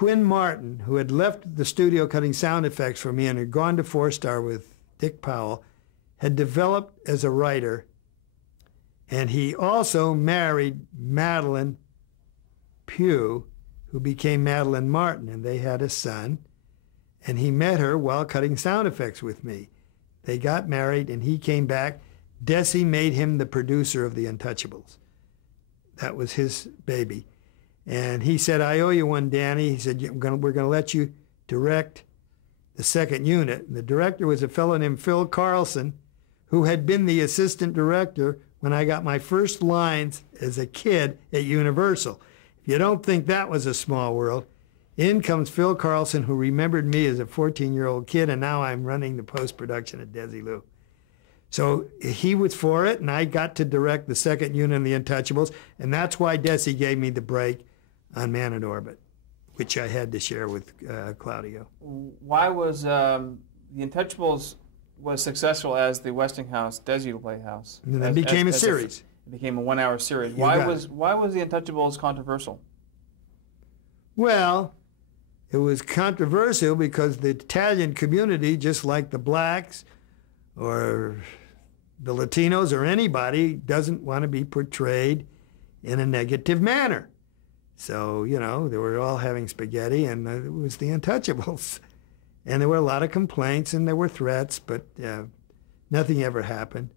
Quinn Martin, who had left the studio cutting sound effects for me and had gone to Four Star with Dick Powell, had developed as a writer, and he also married Madeline Pugh, who became Madeline Martin, and they had a son, and he met her while cutting sound effects with me. They got married, and he came back. Desi made him the producer of the Untouchables. That was his baby. And he said, I owe you one, Danny. He said, we're going to let you direct the second unit. And the director was a fellow named Phil Carlson, who had been the assistant director when I got my first lines as a kid at Universal. If you don't think that was a small world, in comes Phil Carlson, who remembered me as a 14-year-old kid, and now I'm running the post-production at Desilu. So he was for it, and I got to direct the second unit of the Untouchables, and that's why Desi gave me the break on Man in Orbit, which I had to share with Claudio. Why was the Untouchables was successful as the Westinghouse Desi Playhouse? And it became a series. It became a one-hour series. Why was the Untouchables controversial? Well, it was controversial because the Italian community, just like the blacks or the Latinos or anybody, doesn't want to be portrayed in a negative manner. So, you know, they were all having spaghetti, and it was the Untouchables. And there were a lot of complaints, and there were threats, but nothing ever happened.